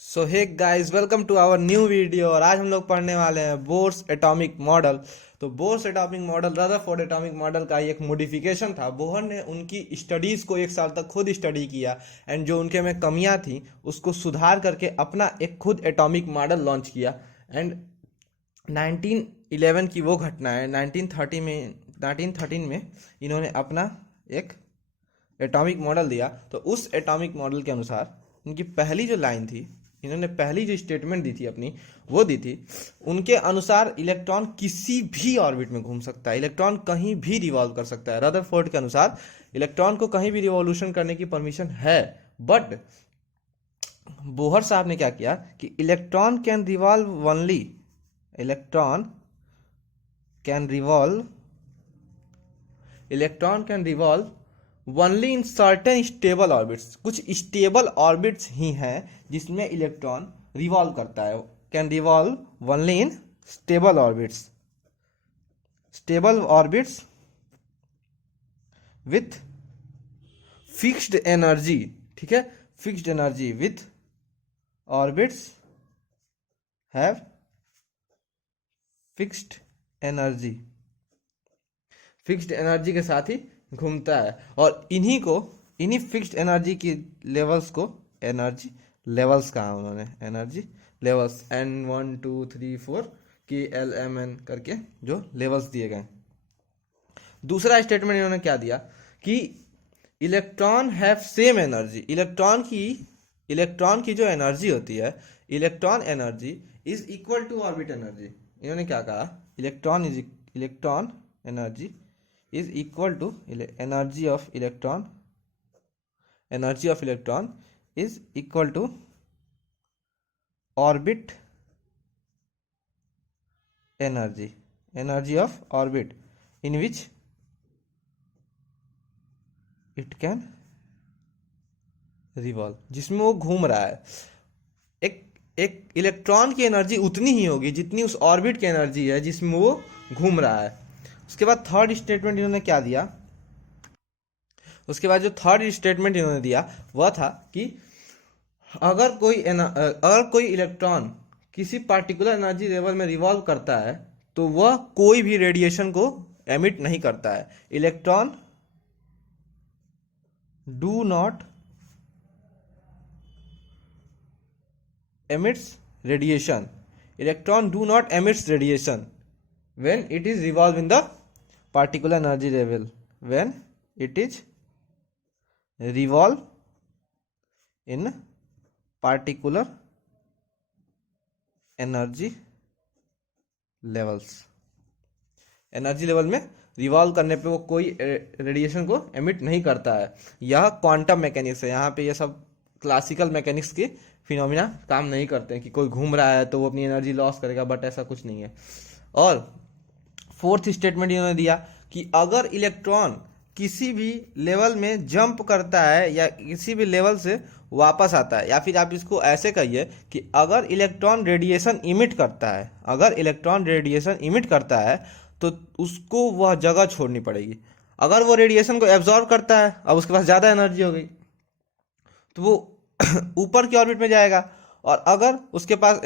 So hey guys, welcome to our new video. और आज हम लोग पढ़ने वाले हैं बोर्स एटॉमिक मॉडल। तो Bohr's atomic model Rutherford atomic model का एक मॉडिफिकेशन था। बोहर ने उनकी स्टडीज़ को एक साल तक खुद स्टडी किया एंड जो उनके में कमियां थी उसको सुधार करके अपना एक खुद एटॉमिक मॉडल लॉन्च किया। एंड 1911 की वो घटना है, 1913 में इन्होंने अपना एक एटॉमिक मॉडल दिया। तो उस एटॉमिक मॉडल के अनुसार इनकी पहली जो लाइन थी, इन्होंने पहली जो स्टेटमेंट दी थी अपनी, वो दी थी उनके अनुसार इलेक्ट्रॉन किसी भी ऑर्बिट में घूम सकता है, इलेक्ट्रॉन कहीं भी रिवॉल्व कर सकता है। रदरफोर्ड के अनुसार इलेक्ट्रॉन को कहीं भी रिवॉल्यूशन करने की परमिशन है। बट बोहर साहब ने क्या किया कि electron can revolve electron can revolve only in certain stable orbits. कुछ स्टेबल ऑर्बिट्स ही हैं जिसमें इलेक्ट्रॉन रिवॉल्व करता है। Can revolve only in stable orbits with fixed energy. ठीक है, fixed energy with orbits have fixed energy. Fixed energy के साथ ही घूमता है। और इन्हीं फिक्स्ड एनर्जी की लेवल्स को एनर्जी लेवल्स कहा उन्होंने, एनर्जी लेवल्स N1 2 3 4 KLMN करके जो लेवल्स दिए गए। दूसरा स्टेटमेंट इन्होंने क्या दिया कि electron have same energy. Electron की जो एनर्जी होती है, electron energy is equal to orbit energy. इन्होंने क्या कहा, electron energy is equal to energy of electron is equal to orbit energy of orbit in which it can revolve, जिसमें वो घूम रहा है। एक इलेक्ट्रॉन की एनर्जी उतनी ही होगी जितनी उस ऑर्बिट की एनर्जी है जिसमें वो घूम रहा है। उसके बाद थर्ड स्टेटमेंट इन्होंने क्या दिया, वह था कि अगर कोई इलेक्ट्रॉन किसी पार्टिकुलर एनर्जी लेवल में रिवॉल्व करता है तो वह कोई भी रेडिएशन को एमिट नहीं करता है। Electron do not emits radiation when it is revolve in the particular energy level when it is revolve in particular energy level में रिवॉल्व करने पे वो कोई रेडिएशन को एमिट नहीं करता है। यह क्वांटम मैकेनिक्स है। यहाँ पे ये सब क्लासिकल मैकेनिक्स के फिनोमिना काम नहीं करते हैं कि कोई घूम रहा है तो वो अपनी एनर्जी लॉस करेगा, बट ऐसा कुछ नहीं है। और फोर्थ स्टेटमेंट इन्होंने दिया कि अगर इलेक्ट्रॉन किसी भी लेवल में जंप करता है या किसी भी लेवल से वापस आता है, या फिर आप इसको ऐसे कहिए कि अगर इलेक्ट्रॉन रेडिएशन इमिट करता है तो उसको वह जगह छोड़नी पड़ेगी। अगर वो रेडिएशन को एब्जॉर्ब करता है, अब उसके पास ज़्यादा एनर्जी हो गई तो वो ऊपर की ऑर्बिट में जाएगा, और अगर उसके पास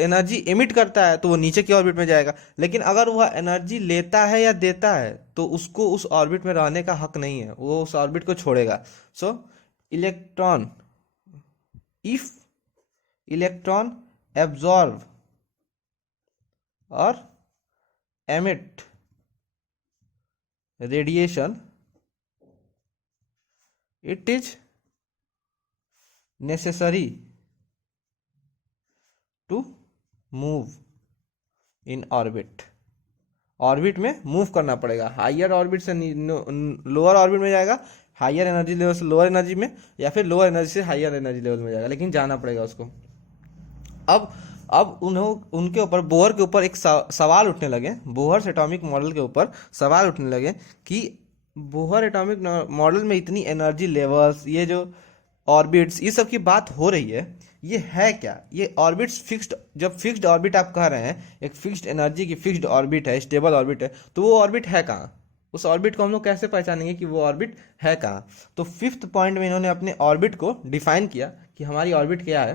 एनर्जी एमिट करता है तो वो नीचे की ऑर्बिट में जाएगा। लेकिन अगर वह एनर्जी लेता है या देता है तो उसको उस ऑर्बिट में रहने का हक नहीं है, वो उस ऑर्बिट को छोड़ेगा। सो इफ इलेक्ट्रॉन एब्जॉर्ब और emit radiation, it is necessary to move in orbit में मूव करना पड़ेगा। हायर ऑर्बिट से लोअर ऑर्बिट में जाएगा, हायर एनर्जी लेवल से लोअर एनर्जी में, या फिर लोअर एनर्जी से हायर एनर्जी लेवल में जाएगा, लेकिन जाना पड़ेगा उसको। अब उनके ऊपर, बोहर के ऊपर एक सवाल उठने लगे, बोहर एटॉमिक मॉडल के ऊपर सवाल उठने लगे कि बोहर एटॉमिक मॉडल में इतनी एनर्जी लेवल्स, ये जो ऑर्बिट्स, ये सब की बात हो रही है, ये है क्या? ये ऑर्बिट्स फिक्स्ड, जब फिक्स्ड ऑर्बिट आप कह रहे हैं, एक फिक्स्ड एनर्जी की फिक्स्ड ऑर्बिट है, स्टेबल ऑर्बिट है, तो वो ऑर्बिट है कहाँ? उस ऑर्बिट को हम लोग कैसे पहचानेंगे कि वो ऑर्बिट है कहाँ? तो फिफ्थ पॉइंट में इन्होंने अपने ऑर्बिट को डिफाइन किया कि हमारी ऑर्बिट क्या है।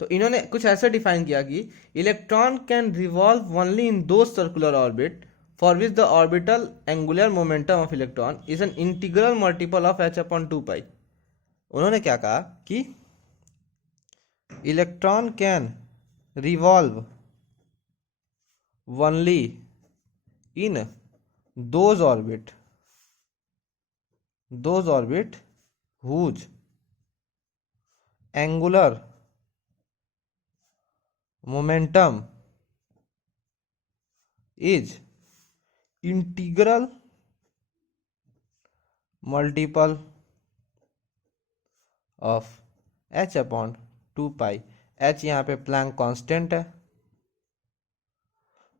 तो इन्होंने कुछ ऐसे डिफाइन किया कि electron can revolve only in those circular orbit for which the orbital angular momentum of electron is an integral multiple of h/2 pi. उन्होंने क्या कहा कि electron can revolve only in those orbit whose angular momentum is integral multiple of h/2 pi. h यहाँ पे Planck constant है।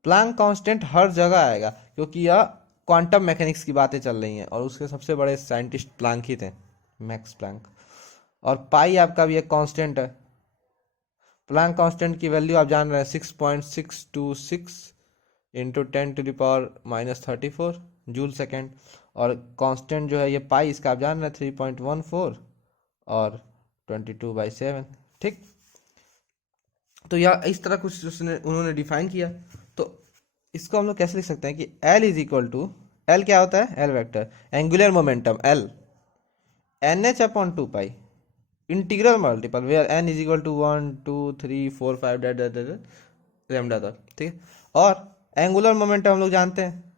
Planck constant हर जगह आएगा क्योंकि यह क्वांटम मैकेनिक्स की बातें चल रही हैं और उसके सबसे बड़े साइंटिस्ट प्लैंक ही थे, मैक्स प्लैंक। और पाई आपका भी एक कांस्टेंट है। प्लैंक कांस्टेंट की वैल्यू आप जान रहे हैं 6.626 इंटू 10⁻⁻34 जूल सेकेंड। और कांस्टेंट जो है ये पाई, इसका आप जान रहे हैं 3.14 और 22/7। ठीक, तो यह इस तरह कुछ उन्होंने डिफाइन किया। तो इसको हम लोग कैसे लिख सकते हैं कि L is equal to, L क्या होता है, L vector, angular momentum L NH/2 pi integral multiple where n is equal to 1 2 3 4 5 lambda तक। ठीक है, और एंगुलर मोमेंटम हम लोग जानते हैं,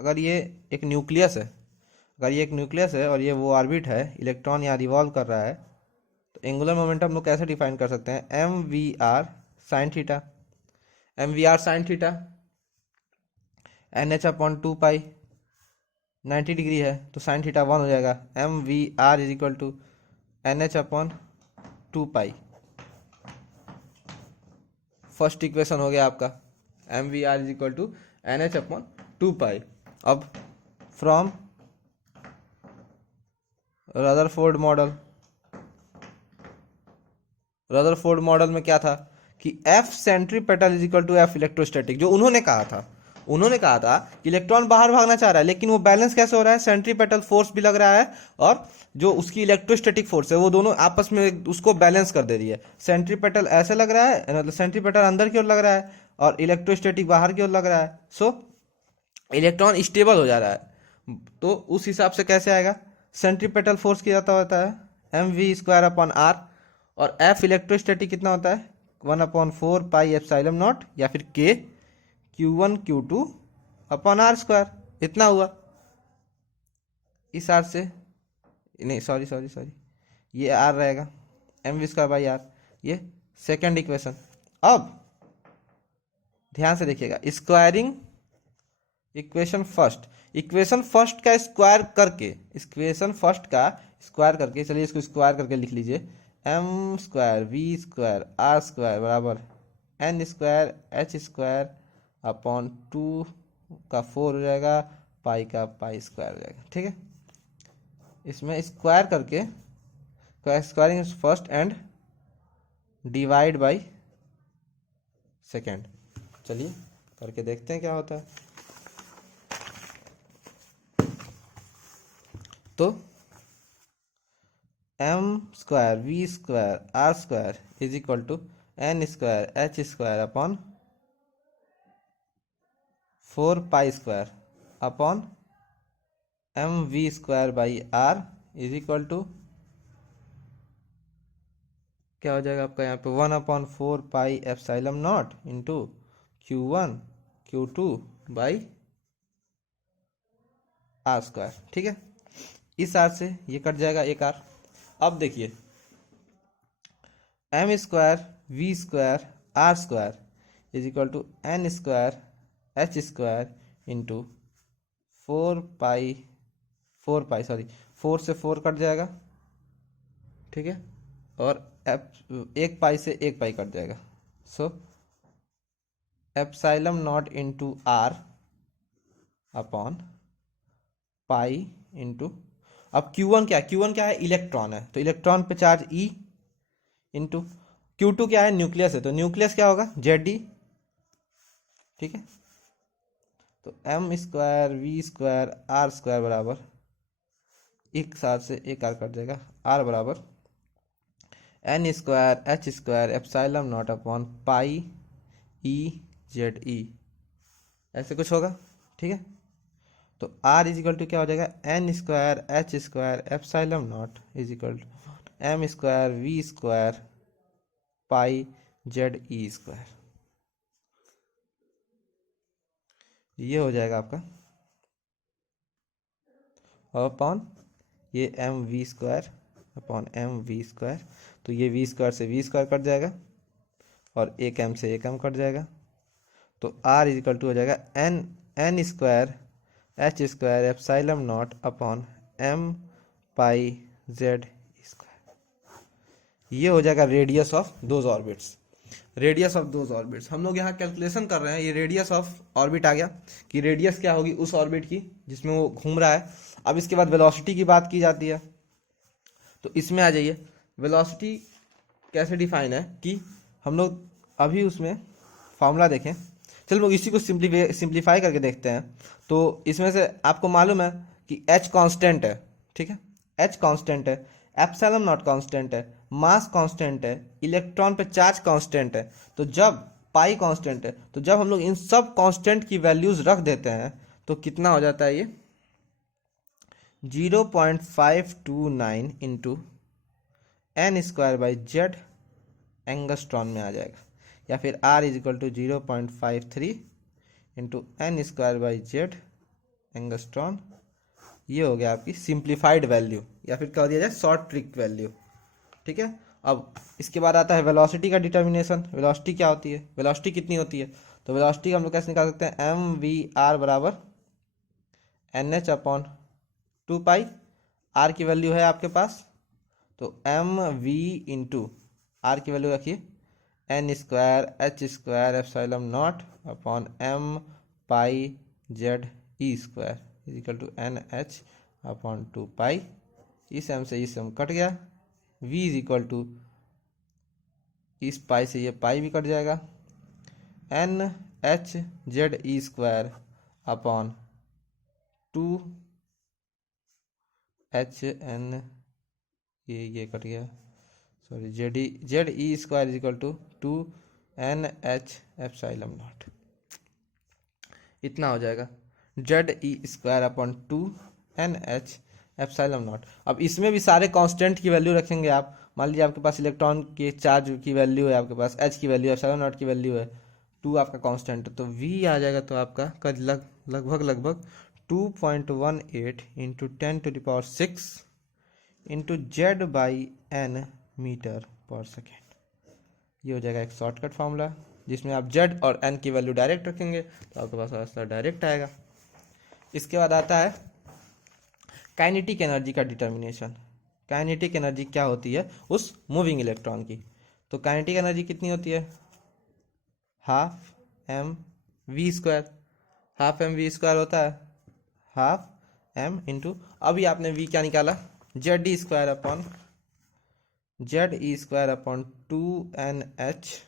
अगर ये एक न्यूक्लियस है, और ये वो ऑर्बिट है, इलेक्ट्रॉन यहाँ रिवॉल्व कर रहा है, तो एंगुलर मोमेंटम हम लोग कैसे डिफाइन कर सकते हैं, mvr sine theta, NH/2 pi 90 degree है तो साइन थीटा 1 हो जाएगा। mvr is equal to NH/2 pi. First equation हो गया आपका, mvr is equal to NH/2 pi. अब फ्रॉम रदरफोर्ड मॉडल में क्या था कि F centripetal is equal to F electrostatic. जो उन्होंने कहा था कि इलेक्ट्रॉन बाहर भागना चाह रहा है, लेकिन वो बैलेंस कैसे हो रहा है, सेंट्रीपेटल फोर्स भी लग रहा है और जो उसकी इलेक्ट्रोस्टैटिक फोर्स है वो दोनों आपस में उसको बैलेंस कर दे रही है। सेंट्रीपेटल ऐसे लग रहा है, मतलब सेंट्रीपेटल अंदर की ओर लग रहा है और इलेक्ट्रोस्टैटिक बाहर की ओर लग रहा है। सो इलेक्ट्रॉन स्टेबल हो जा रहा है। तो उस हिसाब से कैसे आएगा, सेंट्रीपेटल फोर्स किया जाता होता है mv²/r, और F इलेक्ट्रोस्टैटिक कितना होता है 1/4 पाई ε0 या फिर K Q1Q2/r²। इतना हुआ। इस आर से नहीं, सॉरी, ये r रहेगा mv²/r। ये सेकेंड इक्वेशन। अब ध्यान से देखिएगा, स्क्वायरिंग इक्वेशन फर्स्ट का स्क्वायर करके, चलिए इसको स्क्वायर करके लिख लीजिए, m²v²r² बराबर n²h²/2 का 4 हो जाएगा, पाई का पाई² हो जाएगा। ठीक है, इसमें स्क्वायर करके, squaring first and divide by second. चलिए करके देखते हैं क्या होता है। तो m²v²r² is equal to n²h²/4 पाई² upon mv²/r is equal to क्या हो जाएगा आपका यहाँ पे 1/4 पाई ε0 इंटू Q1Q2/r²। ठीक है, इस आर से ये कट जाएगा एक आर। अब देखिए m²v²r² is equal to n²h² into 4 से 4 कट जाएगा। ठीक है, और एक पाई से एक पाई कट जाएगा। So ε0 into r upon pi into, अब Q1 क्या है, इलेक्ट्रॉन है, तो इलेक्ट्रॉन पे चार्ज E इंटू Q2 क्या है, न्यूक्लियस है, तो न्यूक्लियस क्या होगा Ze। ठीक है, तो m²v²r² बराबर एक साथ से एक आर कट जाएगा, r बराबर N square H square epsilon naught upon pi E Z E, ऐसे कुछ होगा, ठीक है। तो आर इज इक्वल टू क्या हो जाएगा, n square H square epsilon naught is equal to m square v square pi z e square, ये हो जाएगा आपका। और अपॉन ये m v square upon m v square, तो ये वी स्क्वायर से वी स्क्वायर कट जाएगा और एक एम से एक एम कट जाएगा। तो आर इज इक्वल टू हो जाएगा n n square H square epsilon naught upon m pi z square, ये हो जाएगा radius of those orbits. Radius of those orbits हम लोग यहाँ कैलकुलेशन कर रहे हैं, ये रेडियस ऑफ ऑर्बिट आ गया कि रेडियस क्या होगी उस ऑर्बिट की जिसमें वो घूम रहा है। अब इसके बाद वेलोसिटी की बात की जाती है, तो इसमें आ जाइए। वेलोसिटी कैसे डिफाइन है कि हम लोग अभी उसमें फॉर्मूला देखें, चलो लोग इसी को सिंप्लीफाई करके देखते हैं। तो इसमें से आपको मालूम है कि h कांस्टेंट है, ठीक है, h कांस्टेंट है, एप्सिलॉन नॉट कांस्टेंट है, मास कांस्टेंट है, इलेक्ट्रॉन पे चार्ज कांस्टेंट है। तो जब पाई कांस्टेंट है, तो जब हम लोग इन सब कांस्टेंट की वैल्यूज रख देते हैं तो कितना हो जाता है, ये 0.529 into n square by z angstrom में आ जाएगा, या फिर r is equal to 0.53 into n square by z angstrom. ये हो गया आपकी सिंप्लीफाइड वैल्यू, या फिर कह दिया जाए शॉर्ट ट्रिक वैल्यू, ठीक है। अब इसके बाद आता है वेलोसिटी का डिटर्मिनेशन। वेलोसिटी क्या होती है, वेलोसिटी कितनी होती है, तो वेलोसिटी हम लोग कैसे निकाल सकते हैं, एम वी आर बराबर n h upon 2 pi, r की वैल्यू है आपके पास, तो एम वी इंटू आर की वैल्यू रखिए n square H square epsilon naught upon m pi z e square is equal to n h upon 2 pi, इस m से इस एम कट गया, v इज इक्वल टू इस pi से ये pi भी कट जाएगा, n h z e square upon 2 h n, ये कट गया, sorry z e square is equal to 2 n h epsilon naught, इतना हो जाएगा z e square upon 2 n h epsilon naught. अब इसमें भी सारे कांस्टेंट की वैल्यू रखेंगे आप। मान लीजिए आपके पास इलेक्ट्रॉन के चार्ज की वैल्यू है, आपके पास एच की वैल्यू है, एप्सिलॉन नॉट की वैल्यू है, 2 आपका कांस्टेंट है, तो v आ जाएगा तो आपका लगभग 2.18 into 10⁶ into z by n metre पर सेकेंड। ये हो जाएगा एक शॉर्टकट फार्मूला, जिसमें आप जेड और एन की वैल्यू डायरेक्ट रखेंगे तो आपके पास आंसर डायरेक्ट आएगा। इसके बाद आता है काइनेटिक एनर्जी का डिटर्मिनेशन। काइनेटिक एनर्जी क्या होती है उस मूविंग इलेक्ट्रॉन की, तो काइनेटिक एनर्जी कितनी होती है, half m v square, half m v square होता है हाफ एम इंटू, अभी आपने वी क्या निकाला, z e square upon z e square upon 2 n h,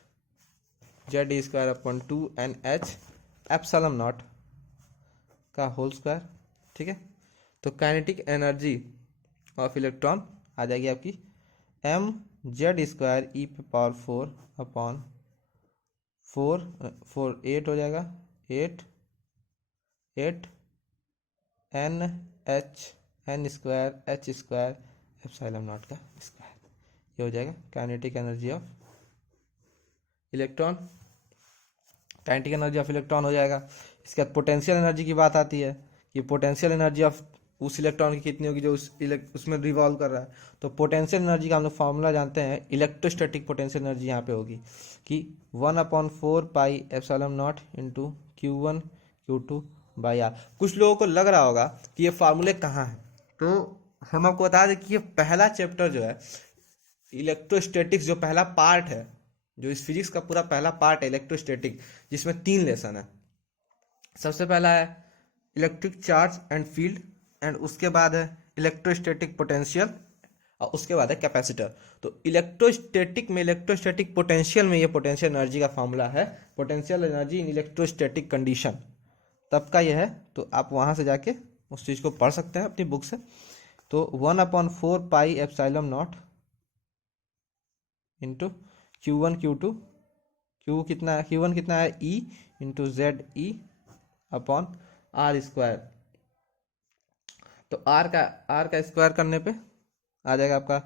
z e square upon 2 n h epsilon naught का होल स्क्वायर, ठीक है। तो काइनेटिक एनर्जी ऑफ इलेक्ट्रॉन आ जाएगी आपकी एम जेड स्क्वायर ई पे पावर 4 अपॉन 4 8 हो जाएगा, 8 n h n square H square epsilon naught का स्क्वायर, ये हो जाएगा kinetic energy of electron. Kinetic energy of electron हो जाएगा। इसके बाद पोटेंशियल एनर्जी की बात आती है कि पोटेंशियल एनर्जी ऑफ उस इलेक्ट्रॉन की कितनी होगी जो उसमें रिवॉल्व कर रहा है। तो पोटेंशियल एनर्जी का हम लोग फॉर्मूला जानते हैं, इलेक्ट्रोस्टैटिक पोटेंशियल एनर्जी यहाँ पे होगी कि 1/4 pi epsilon naught into Q1 Q2 by r. कुछ लोगों को लग रहा होगा कि ये फार्मूले कहाँ हैं, तो हम आपको बता दें कि ये पहला चैप्टर जो है इलेक्ट्रोस्टैटिक्स, जो पहला पार्ट है, जो इस फिजिक्स का पूरा पहला पार्ट है इलेक्ट्रोस्टैटिक, जिसमें 3 लेसन है। सबसे पहला है electric charge and field, and उसके बाद है इलेक्ट्रोस्टैटिक पोटेंशियल, और उसके बाद है कैपेसिटर। तो इलेक्ट्रोस्टैटिक में, इलेक्ट्रोस्टैटिक पोटेंशियल में ये पोटेंशियल एनर्जी का फॉर्मूला है, potential energy in electrostatic condition, तब का ये है। तो आप वहाँ से जाके उस चीज़ को पढ़ सकते हैं अपनी बुक से। तो 1/4 pi epsilon naught into Q1 Q2, Q कितना है, Q1 कितना है E into z e upon r square. तो आर का स्क्वायर करने पे आ जाएगा आपका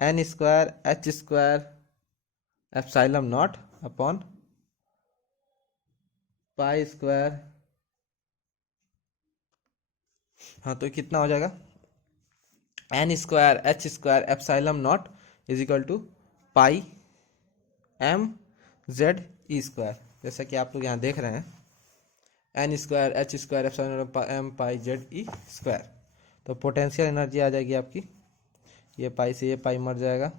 n square H square epsilon naught upon pi square. हाँ तो कितना हो जाएगा, n square H square epsilon naught is equal to pi m z e square. जैसा कि आप लोग यहाँ देख रहे हैं, n square H square epsilon M pi z e square. तो पोटेंशियल एनर्जी आ जाएगी आपकी, ये पाई से ये पाई मर जाएगा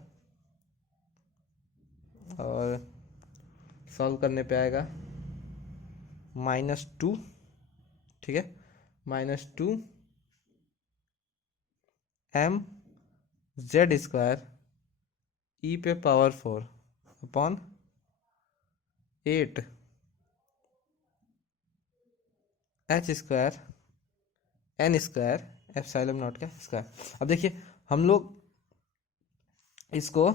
और सॉल्व करने पे आएगा -2, ठीक है, -2 एम जेड स्क्वायर ई पे power 4 upon 8 H square N square epsilon naught का स्क्वायर। अब देखिए हम लोग इसको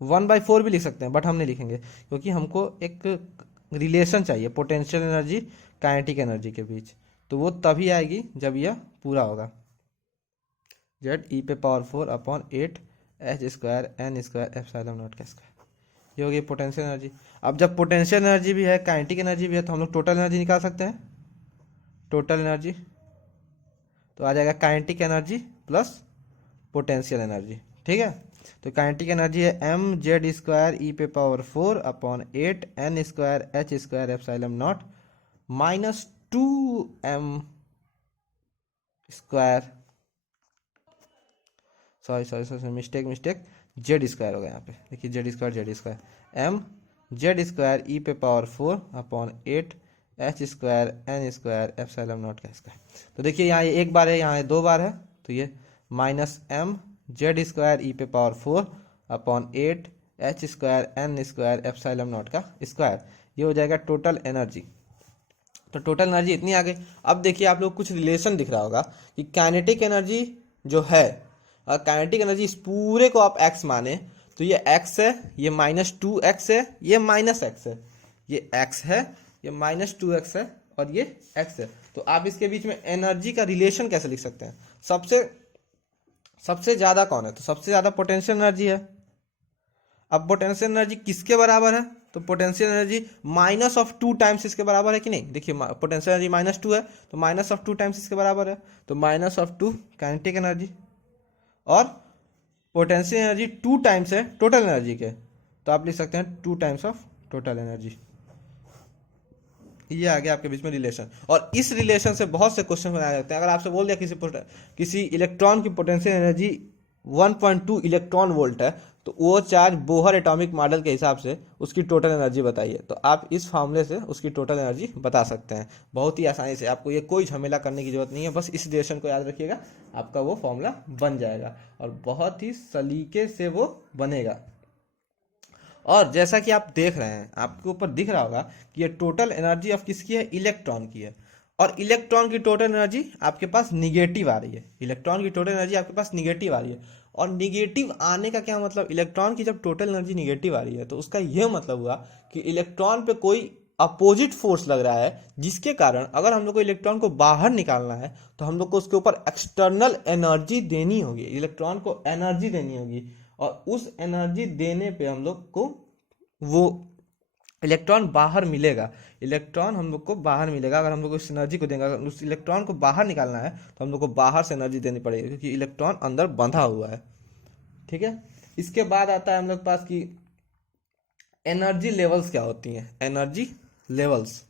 1/4 भी लिख सकते हैं, बट हम नहीं लिखेंगे क्योंकि हमको एक रिलेशन चाहिए पोटेंशियल एनर्जी काइनेटिक एनर्जी के बीच। तो वो तभी आएगी जब यह पूरा होगा, जेड ई पे power 4 upon 8 H square N square epsilon naught का स्क्वायर। ये हो गई पोटेंशियल एनर्जी। अब जब पोटेंशियल एनर्जी भी है काइनेटिक एनर्जी भी है तो हम लोग टोटल एनर्जी निकाल सकते हैं। टोटल एनर्जी तो आ जाएगा kinetic energy plus potential energy, ठीक है। तो काइनेटिक एनर्जी है एम जेड स्क्वायर ई पे power 4 upon 8 N square H square epsilon naught -2 M square, sorry mistake Z square हो गया यहाँ पे, देखिए Z square M Z square ई पे power 4 upon 8 H square N square epsilon naught का square. तो देखिए यहाँ ये एक बार है, यहाँ 2 बार है, तो ये -m जेड स्क्वायर ई पे power 4 upon 8 H square N square epsilon naught का स्क्वायर। ये हो जाएगा टोटल एनर्जी। तो टोटल एनर्जी इतनी आ गई। अब देखिए आप लोग कुछ रिलेशन दिख रहा होगा कि काइनेटिक एनर्जी जो है, काइनेटिक एनर्जी इस पूरे को आप x माने तो ये x है, ये -2x है, ये -x है, ये x है, ये -2x है और ये x है। तो आप इसके बीच में एनर्जी का रिलेशन कैसे लिख सकते हैं? सबसे ज्यादा कौन है? तो सबसे ज्यादा पोटेंशियल एनर्जी है। अब पोटेंशियल एनर्जी किसके बराबर है? तो पोटेंशियल एनर्जी -2 टाइम्स इसके बराबर है कि नहीं? देखिए पोटेंशियल एनर्जी -2 है तो -2 टाइम्स इसके बराबर है, तो -2 काइनेटिक एनर्जी और पोटेंशियल एनर्जी 2 टाइम्स है टोटल एनर्जी के, तो आप लिख सकते हैं 2 टाइम्स ऑफ टोटल एनर्जी। ये आ गया आपके बीच में रिलेशन। और इस रिलेशन से बहुत से क्वेश्चन बनाए जाते हैं। अगर आपसे बोल दिया किसी इलेक्ट्रॉन की पोटेंशियल एनर्जी 1.2 इलेक्ट्रॉन वोल्ट है तो वो चार्ज बोहर एटॉमिक मॉडल के हिसाब से उसकी टोटल एनर्जी बताइए, तो आप इस फॉर्मूले से उसकी टोटल एनर्जी बता सकते हैं बहुत ही आसानी से। आपको ये कोई झमेला करने की जरूरत नहीं है, बस इस रिलेशन को याद रखिएगा, आपका वो फॉर्मूला बन जाएगा और बहुत ही सलीके से वो बनेगा। और जैसा कि आप देख रहे हैं, आपके ऊपर दिख रहा होगा कि ये टोटल एनर्जी ऑफ किसकी है? इलेक्ट्रॉन की है। और इलेक्ट्रॉन की टोटल एनर्जी आपके पास निगेटिव आ रही है। इलेक्ट्रॉन की टोटल एनर्जी आपके पास निगेटिव आ रही है। और निगेटिव आने का क्या मतलब? इलेक्ट्रॉन की जब टोटल एनर्जी निगेटिव आ रही है तो उसका यह मतलब हुआ कि इलेक्ट्रॉन पे कोई अपोजिट फोर्स लग रहा है, जिसके कारण अगर हम लोग को इलेक्ट्रॉन को बाहर निकालना है तो हम लोग को उसके ऊपर एक्सटर्नल एनर्जी देनी होगी, इलेक्ट्रॉन को एनर्जी देनी होगी। और उस एनर्जी देने पे हम लोग को वो इलेक्ट्रॉन बाहर मिलेगा, इलेक्ट्रॉन हम लोग को बाहर मिलेगा। अगर हम लोग उस एनर्जी को देंगे, अगर उस इलेक्ट्रॉन को बाहर निकालना है तो हम लोग को बाहर से एनर्जी देनी पड़ेगी, क्योंकि इलेक्ट्रॉन अंदर बंधा हुआ है, ठीक है। इसके बाद आता है हम लोग पास कि एनर्जी लेवल्स क्या होती हैं। एनर्जी लेवल्स,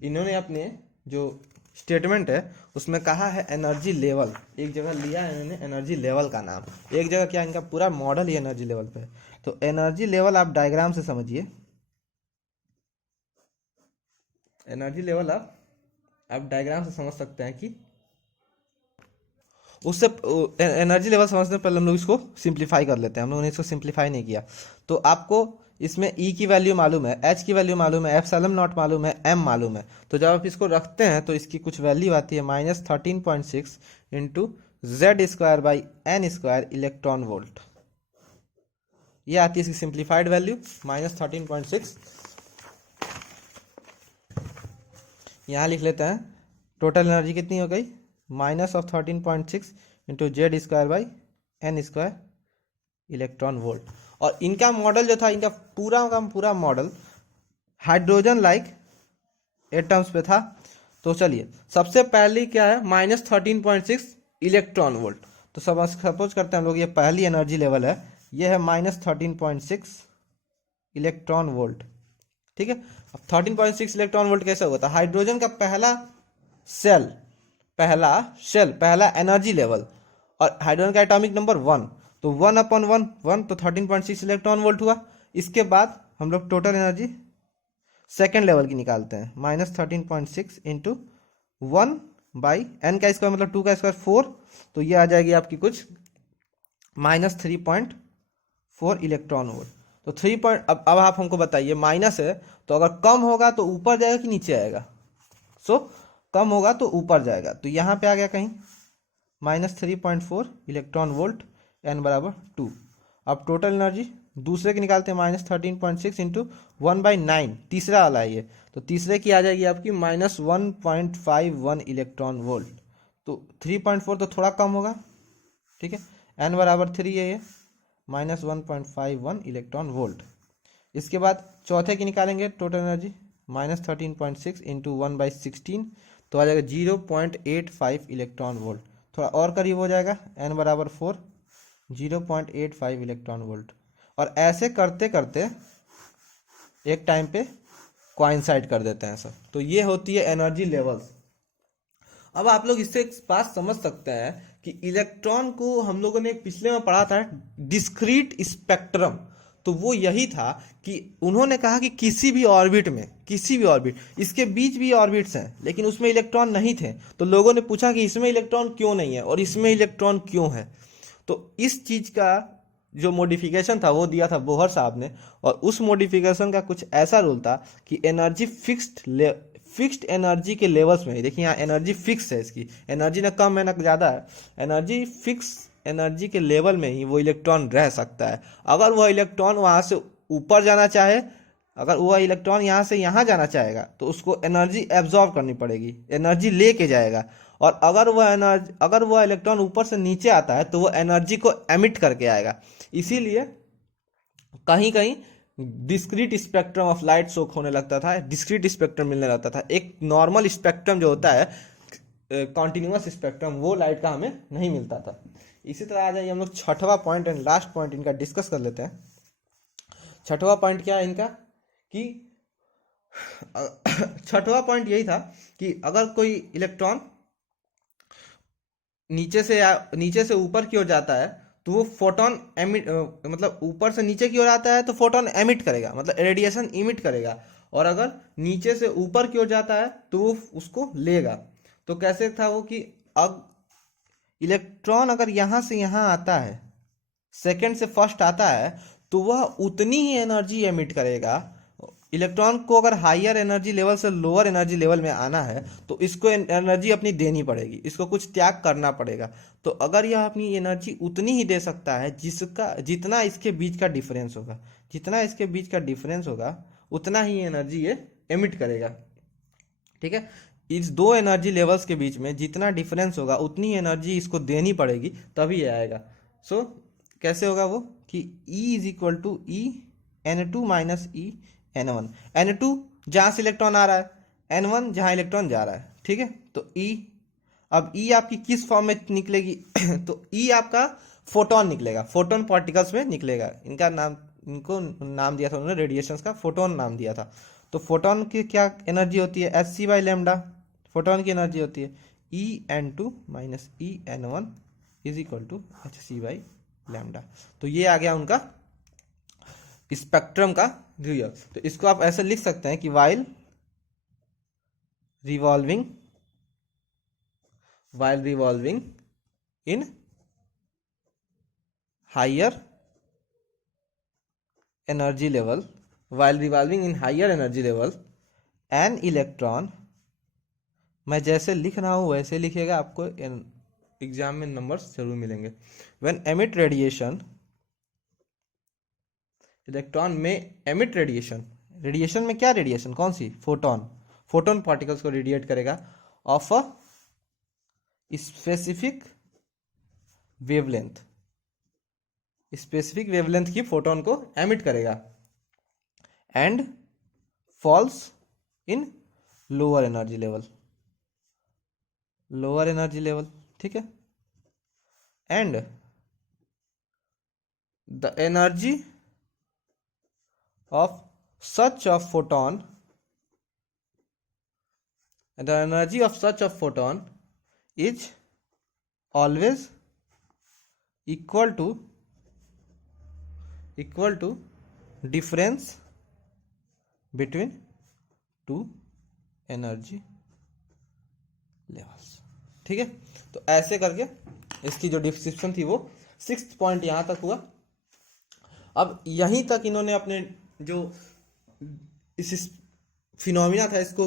इन्होंने अपने जो स्टेटमेंट है उसमें कहा है एनर्जी लेवल। एक जगह लिया है इन्होंने एनर्जी लेवल का नाम, एक जगह क्या, इनका पूरा मॉडल ही एनर्जी लेवल पे है। तो एनर्जी लेवल आप डायग्राम से समझिए। एनर्जी लेवल आप डायग्राम से समझ सकते हैं कि उससे एनर्जी लेवल समझने पहले हम लोग इसको सिंप्लीफाई कर लेते हैं। हम लोगों ने इसको सिंप्लीफाई नहीं किया। तो आपको इसमें E की वैल्यू मालूम है, H की वैल्यू मालूम है, एप्सिलॉन नॉट मालूम है, M मालूम है। तो जब आप इसको रखते हैं तो इसकी कुछ वैल्यू आती है -13.6 into z square by n square electron volt. ये आती है इसकी सिंप्लीफाइड वैल्यू -13.6। यहाँ लिख लेते हैं टोटल एनर्जी कितनी हो गई -13.6 into z square by n square electron volt. और इनका मॉडल जो था, इनका पूरा का पूरा मॉडल हाइड्रोजन लाइक एटम्स पे था। तो चलिए सबसे पहले क्या है -13.6 इलेक्ट्रॉन वोल्ट। तो सपोज करते हैं हम लोग ये पहली एनर्जी लेवल है, ये है -13.6 इलेक्ट्रॉन वोल्ट। ठीक है, अब 13.6 इलेक्ट्रॉन वोल्ट कैसे होगा? तो हाइड्रोजन का पहला सेल, पहला एनर्जी लेवल, और हाइड्रोजन का एटॉमिक नंबर 1, तो 1/1 तो 13.6 इलेक्ट्रॉन वोल्ट हुआ। इसके बाद हम लोग टोटल एनर्जी सेकेंड लेवल की निकालते हैं, -13.6 इंटू 1/n का स्क्वायर मतलब 2 का स्क्वायर 4, तो ये आ जाएगी आपकी कुछ -3.4 इलेक्ट्रॉन वोल्ट। तो 3 पॉइंट, अब आप हमको बताइए, माइनस है तो अगर कम होगा तो ऊपर जाएगा कि नीचे आएगा? सो कम होगा तो ऊपर जाएगा, तो यहाँ पे आ गया कहीं -3.4 इलेक्ट्रॉन वोल्ट, n बराबर 2। अब टोटल एनर्जी दूसरे की निकालते हैं, -13.6 इंटू 1/9, तीसरा वाला है ये, तो तीसरे की आ जाएगी आपकी -1.51 इलेक्ट्रॉन वोल्ट। तो 3.4 तो थोड़ा कम होगा, ठीक है, n बराबर 3 है ये, -1.51 इलेक्ट्रॉन वोल्ट। इसके बाद चौथे की निकालेंगे टोटल एनर्जी, -13.6 इंटू 1/16, तो आ जाएगा 0.85 इलेक्ट्रॉन वोल्ट। थोड़ा और करीब हो जाएगा, n बराबर 4, 0.85 इलेक्ट्रॉन वोल्ट। और ऐसे करते करते एक टाइम पे कोइंसाइड कर देते हैं सब। तो ये होती है एनर्जी लेवल्स। अब आप लोग इससे एक बात समझ सकते हैं कि इलेक्ट्रॉन को हम लोगों ने पिछले में पढ़ा था डिस्क्रीट स्पेक्ट्रम, तो वो यही था कि उन्होंने कहा कि किसी भी ऑर्बिट, इसके बीच भी ऑर्बिट्स हैं लेकिन उसमें इलेक्ट्रॉन नहीं थे, तो लोगों ने पूछा कि इसमें इलेक्ट्रॉन क्यों नहीं है और इसमें इलेक्ट्रॉन क्यों है। तो इस चीज का जो मॉडिफिकेशन था वो दिया था बोहर साहब ने, और उस मॉडिफिकेशन का कुछ ऐसा रूल था कि एनर्जी फिक्स्ड एनर्जी के लेवल्स में, देखिए यहाँ एनर्जी फिक्स है, इसकी एनर्जी ना कम है ना ज़्यादा है, एनर्जी फिक्स एनर्जी के लेवल में ही वो इलेक्ट्रॉन रह सकता है। अगर वह इलेक्ट्रॉन वहाँ से ऊपर जाना चाहे, अगर वह इलेक्ट्रॉन यहाँ से यहाँ जाना चाहेगा तो उसको एनर्जी एब्जॉर्व करनी पड़ेगी, एनर्जी लेके जाएगा। और अगर वह इलेक्ट्रॉन ऊपर से नीचे आता है तो वह एनर्जी को एमिट करके आएगा। इसीलिए कहीं कहीं discrete spectrum of light show होने लगता था, डिस्क्रीट स्पेक्ट्रम मिलने लगता था। एक नॉर्मल स्पेक्ट्रम जो होता है, कॉन्टिन्यूअस स्पेक्ट्रम, वो लाइट का हमें नहीं मिलता था। इसी तरह आ जाइए हम लोग छठवां पॉइंट एंड लास्ट पॉइंट इनका डिस्कस कर लेते हैं। छठवां पॉइंट क्या है इनका कि छठवां पॉइंट यही था कि अगर कोई इलेक्ट्रॉन नीचे से ऊपर की ओर जाता है तो वो फोटोन एमिट, मतलब ऊपर से नीचे की ओर आता है तो फोटोन एमिट करेगा, मतलब रेडिएशन इमिट करेगा। और अगर नीचे से ऊपर की ओर जाता है तो वो उसको लेगा। तो कैसे था वो कि अब इलेक्ट्रॉन अगर यहाँ से यहाँ आता है, सेकंड से फर्स्ट आता है, तो वह उतनी ही एनर्जी एमिट करेगा। इलेक्ट्रॉन को अगर हायर एनर्जी लेवल से लोअर एनर्जी लेवल में आना है तो इसको एनर्जी अपनी देनी पड़ेगी, इसको कुछ त्याग करना पड़ेगा। तो अगर यह अपनी एनर्जी उतनी ही दे सकता है जितना इसके बीच का डिफरेंस होगा, उतना ही एनर्जी ये एमिट करेगा। ठीक है, इस दो एनर्जी लेवल्स के बीच में जितना डिफरेंस होगा उतनी एनर्जी इसको देनी पड़ेगी, तभी ये आएगा। सो कैसे होगा वो कि E is equal to e N2 minus e N1। N2 जहाँ से इलेक्ट्रॉन आ रहा है, N1 जहाँ इलेक्ट्रॉन जा रहा है। ठीक है, तो E, अब E आपकी किस फॉर्म में निकलेगी तो E आपका फोटोन निकलेगा, फोटोन पार्टिकल्स में निकलेगा। इनको नाम दिया था उन्होंने, रेडिएशंस का फोटोन नाम दिया था। तो फोटोन की क्या एनर्जी होती है, hc/λ, फोटोन की एनर्जी होती है En2 minus En1 is equal to hc/λ। तो ये आ गया उनका स्पेक्ट्रम का रियल। तो इसको आप ऐसे लिख सकते हैं कि while revolving in higher energy level, an electron, मैं जैसे लिख रहा हूं वैसे लिखिएगा, आपको एग्जाम में नंबर्स जरूर मिलेंगे। व्हेन एमिट रेडिएशन इलेक्ट्रॉन में एमिट रेडिएशन, रेडिएशन में क्या रेडिएशन, कौन सी, फोटोन, फोटोन पार्टिकल्स को रेडिएट करेगा of a specific wavelength, specific wavelength की फोटोन को एमिट करेगा and falls in lower energy level, lower energy level, ठीक है। And the energy of such a photon, the energy of such a photon is always equal to difference between two energy levels, ठीक है। तो ऐसे करके इसकी जो description थी वो 6th पॉइंट यहाँ तक हुआ। अब यहीं तक इन्होंने अपने जो इस फिनोमिना था इसको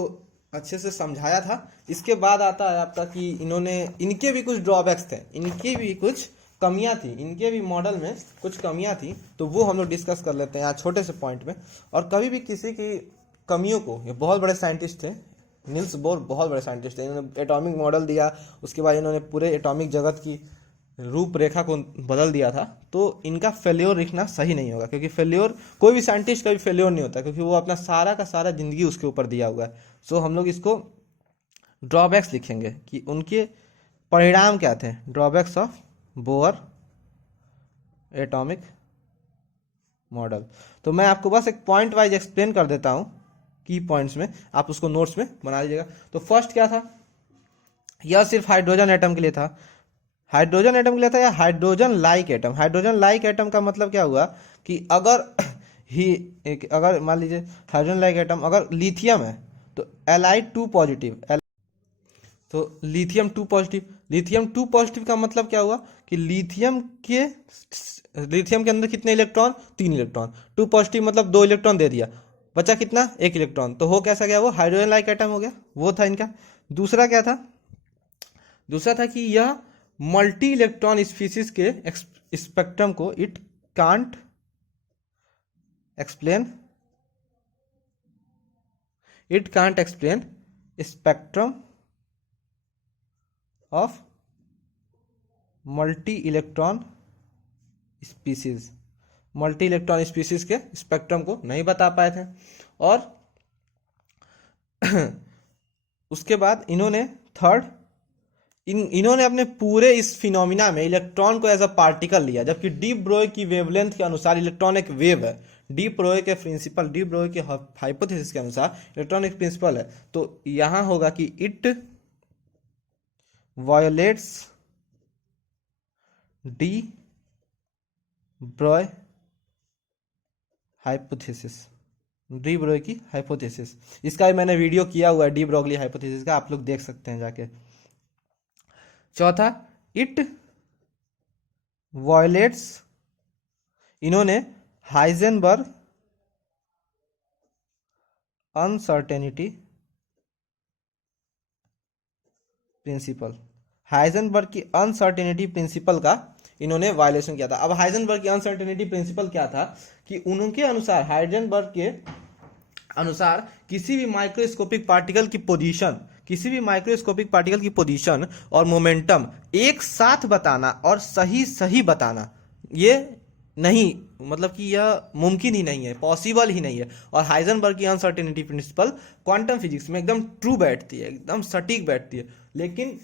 अच्छे से समझाया था। इसके बाद आता है आपका कि इन्होंने, इनके भी कुछ ड्रॉबैक्स थे, इनकी भी कुछ कमियां थी, इनके भी मॉडल में कुछ कमियां थी, तो वो हम लोग डिस्कस कर लेते हैं यहाँ छोटे से पॉइंट में। और कभी भी किसी की कमियों को, ये बहुत बड़े साइंटिस्ट थे, नील्स बोर बहुत बड़े साइंटिस्ट थे, इन्होंने एटॉमिक मॉडल दिया, उसके बाद इन्होंने पूरे एटॉमिक जगत की रूपरेखा को बदल दिया था। तो इनका फेल्योर लिखना सही नहीं होगा, क्योंकि फेल्योर, कोई भी साइंटिस्ट का भी फेल्योर नहीं होता, क्योंकि वो अपना सारा का सारा जिंदगी उसके ऊपर दिया हुआ है। सो हम लोग इसको ड्रॉबैक्स लिखेंगे कि उनके परिणाम क्या थे, drawbacks of bore atomic model. तो मैं आपको बस एक पॉइंट वाइज एक्सप्लेन कर देता हूँ, की पॉइंट्स में, आप उसको नोट्स में बना लीजिएगा। तो फर्स्ट क्या था, यह सिर्फ हाइड्रोजन एटम के लिए था, हाइड्रोजन एटम के लिए था, या hydrogen like atom. Hydrogen like atom का मतलब क्या हुआ कि अगर मान लीजिए हाइड्रोजन लाइक एटम अगर लिथियम है तो Li2 पॉजिटिव, तो लिथियम 2 पॉजिटिव। लिथियम 2 पॉजिटिव का मतलब क्या हुआ कि लिथियम के अंदर कितने इलेक्ट्रॉन, 3 इलेक्ट्रॉन, 2 पॉजिटिव मतलब 2 इलेक्ट्रॉन दे दिया, बचा कितना, 1 इलेक्ट्रॉन। तो हो कैसा गया, वो हाइड्रोजन लाइक एटम हो गया, वो था इनका। दूसरा क्या था, दूसरा था कि यह मल्टी इलेक्ट्रॉन स्पीसीज के स्पेक्ट्रम को it can't explain spectrum of multi electron species, multi electron species के स्पेक्ट्रम को नहीं बता पाए थे। और उसके बाद इन्होंने थर्ड, इन्होंने अपने पूरे इस फिनोमिना में इलेक्ट्रॉन को एज अ पार्टिकल लिया, जबकि डी ब्रोय की वेवलेंथ के अनुसार इलेक्ट्रॉन एक वेव है। डी ब्रोय के प्रिंसिपल, डी ब्रोय के हाइपोथेसिस के अनुसार इलेक्ट्रॉन एक प्रिंसिपल है। तो यहां होगा कि it violates D ब्रोय hypothesis, D ब्रोय की हाइपोथेसिस। इसका भी मैंने वीडियो किया हुआ है डी ब्रोगली हाइपोथेसिस का, आप लोग देख सकते हैं जाके। चौथा, इट वायलेट्स, इन्होंने हाइजेनबर्ग अनसर्टेनिटी प्रिंसिपल, हाइजेनबर्ग की अनसर्टेनिटी प्रिंसिपल का इन्होंने वायलेशन किया था। अब हाइजेनबर्ग की अनसर्टेनिटी प्रिंसिपल क्या था कि उनके अनुसार, हाइजेनबर्ग के अनुसार किसी भी माइक्रोस्कोपिक पार्टिकल की पोजीशन, किसी भी माइक्रोस्कोपिक पार्टिकल की पोजीशन और मोमेंटम एक साथ बताना और सही सही बताना, ये नहीं, मतलब कि यह मुमकिन ही नहीं है, पॉसिबल ही नहीं है। और हाइजेनबर्ग की अनसर्टेनिटी प्रिंसिपल क्वांटम फिजिक्स में एकदम ट्रू बैठती है, एकदम सटीक बैठती है। लेकिन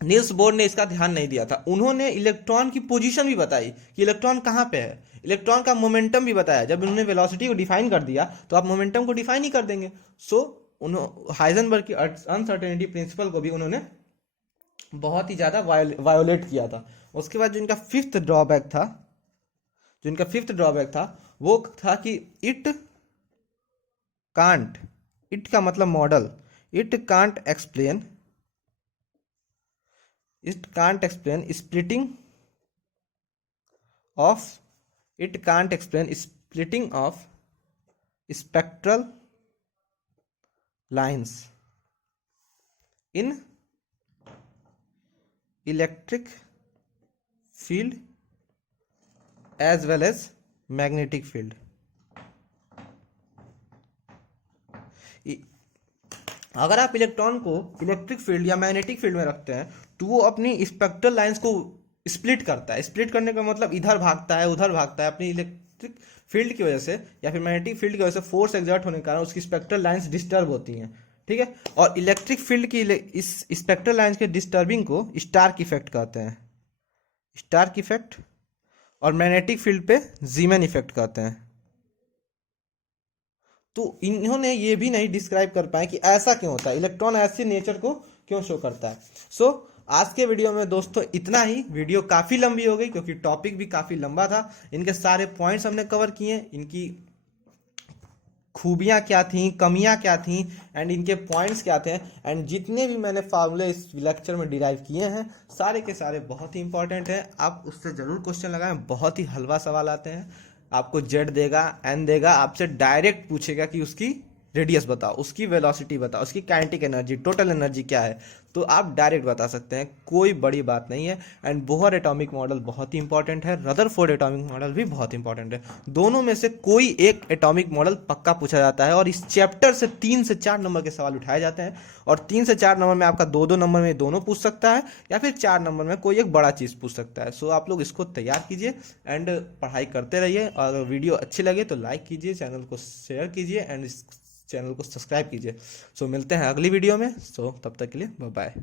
नील्स बोर ने इसका ध्यान नहीं दिया था। उन्होंने इलेक्ट्रॉन की पोजीशन भी बताई कि इलेक्ट्रॉन कहाँ पे है, इलेक्ट्रॉन का मोमेंटम भी बताया। जब उन्होंने वेलोसिटी को डिफाइन कर दिया तो आप मोमेंटम को डिफाइन ही कर देंगे। सो हाइजेनबर्ग की अनसर्टेनिटी प्रिंसिपल को भी उन्होंने बहुत ही ज़्यादा वायोलेट किया था। उसके बाद जो इनका फिफ्थ ड्रॉबैक था वो था कि इट कांट, इट का मतलब model, it can't explain splitting of spectral lines in electric field as well as magnetic field. इ- अगर आप इलेक्ट्रॉन को इलेक्ट्रिक फील्ड या मैग्नेटिक फील्ड में रखते हैं तो वो अपनी स्पेक्ट्रल लाइंस को स्प्लिट करता है। स्प्लिट करने का मतलब इधर भागता है उधर भागता है, अपनी इलेक्ट्रिक फील्ड की वजह से या फिर मैग्नेटिक फील्ड की वजह से फोर्स एग्जर्ट होने के कारण उसकी स्पेक्ट्रल लाइंस डिस्टर्ब होती हैं। ठीक है, और इलेक्ट्रिक फील्ड की इस स्पेक्ट्रल लाइंस के डिस्टर्बिंग को स्टार्क इफेक्ट कहते हैं, स्टार्क इफेक्ट। और मैग्नेटिक फील्ड पे जीमैन इफेक्ट कहते हैं। तो इन्होंने ये भी नहीं डिस्क्राइब कर पाए कि ऐसा क्यों होता है, इलेक्ट्रॉन ऐसे नेचर को क्यों शो करता है। सो आज के वीडियो में दोस्तों इतना ही। वीडियो काफ़ी लंबी हो गई क्योंकि टॉपिक भी काफ़ी लंबा था। इनके सारे पॉइंट्स हमने कवर किए, इनकी खूबियाँ क्या थी, कमियाँ क्या थी एंड इनके पॉइंट्स क्या थे, एंड जितने भी मैंने फार्मूले इस लेक्चर में डिराइव किए हैं सारे के सारे बहुत ही इंपॉर्टेंट हैं। आप उससे ज़रूर क्वेश्चन लगाएं, बहुत ही हलवा सवाल आते हैं। आपको जेड देगा, एन देगा, आपसे डायरेक्ट पूछेगा कि उसकी रेडियस बताओ, उसकी वेलोसिटी बताओ, उसकी काइनेटिक एनर्जी, टोटल एनर्जी क्या है, तो आप डायरेक्ट बता सकते हैं, कोई बड़ी बात नहीं है। एंड बोहर एटॉमिक मॉडल बहुत ही इंपॉर्टेंट है, रदरफोर्ड एटॉमिक मॉडल भी बहुत इंपॉर्टेंट है। दोनों में से कोई एक एटॉमिक मॉडल पक्का पूछा जाता है और इस चैप्टर से 3 से 4 नंबर के सवाल उठाए जाते हैं। और 3 से 4 नंबर में आपका 2-2 नंबर में दोनों पूछ सकता है या फिर 4 नंबर में कोई एक बड़ा चीज़ पूछ सकता है। सो आप लोग इसको तैयार कीजिए एंड पढ़ाई करते रहिए। और अगर वीडियो अच्छी लगे तो लाइक कीजिए, चैनल को शेयर कीजिए एंड इस चैनल को सब्सक्राइब कीजिए। सो मिलते हैं अगली वीडियो में। सो तब तक के लिए बाय बाय।